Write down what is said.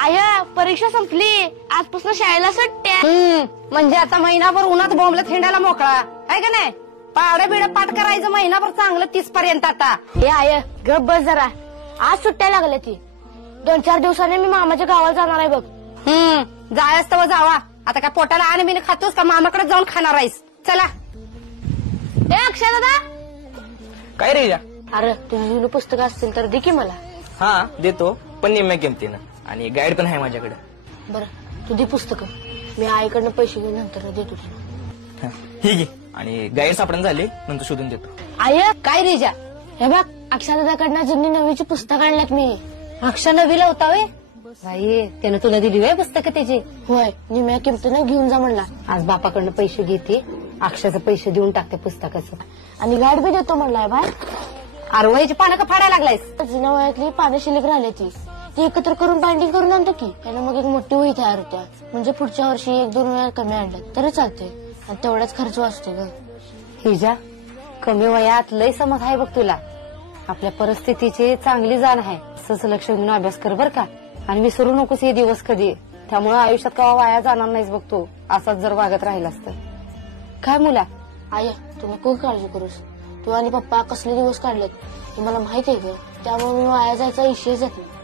I परीक्षा संपली, आजपासून शाळेला सुट्ट्या. म्हणजे आता महिनाभर उन्हात बोंबलत हिंडायला मोकळा आहे का नाही? पावडं बिडं पाठ करायचं महिनाभर चांगलं 30 पर्यंत. आता हे आय गप बस जरा, आज सुट्ट्या लागल्या ती. 2-4 दिवसांनी मी मामाच्या गावाला जाणार आहे बघ. जायच तर जावा. आता काय पोटाला आणि मी खातोस का मामाकडे जाऊन खाणार आहेस? चला. ए अक्षय दादा. काय रे? अरे तुझी जुनी पुस्तकं असतील तर दे की मला. हा देतो, पण निम्म्या किमतीनं. आणि गाईड पण आहे माझ्याकडे. बरं तू दे पुस्तकं, मी आईकडनं पैसे घेऊन नंतर देतो तुला. ठीक आहे. आणि गाईड सापडून झाले नंतर शोधून देतो. आय काय रेजा? हे बघ अक्षय दादाकडनं जुनी नवीची पुस्तकं आणल्यात मी. अक्षा नवीला होता वे बाई, त्यानं तुला दिली वे पुस्तकं त्याची? होय, निम्या किमतीनं घेऊन जा म्हणला. आज बापाकडनं पैसे घेते, अक्षाचं पैसे देऊन टाकते पुस्तकाचं. आणि गाईड बी देतो म्हणलाय बाय. आरवयाची पानं का फाडायला लागलायस? जुन्या वयातली पानं शिल्लक राहिली ती एकत्र करून बाइंडिंग करून आणतो की. त्यानं मग एक मोठी वही तयार होत्या. म्हणजे पुढच्या वर्षी 1-2 वेळा कमी आणलं तरी चालते आणि तेवढाच खर्च वाचतो ग. हिजा, कमी वयात लय समज आहे बघ तुला. आपल्या परिस्थितीची चांगली जाण आहे. असंच लक्ष देऊन अभ्यास कर बर का. आणि विसरू नकोस हे दिवस कधी. त्यामुळे आयुष्यात कवा वाया जाणार नाहीस बघ तू, असाच जर वागत राहिलास तर. काय मुला? आय तू नको काळजी करूस. तू आणि पप्पा कसले दिवस काढलेत हे मला माहित आहे ग. त्यामुळे मी वाया जायचा इशेच येत नाही.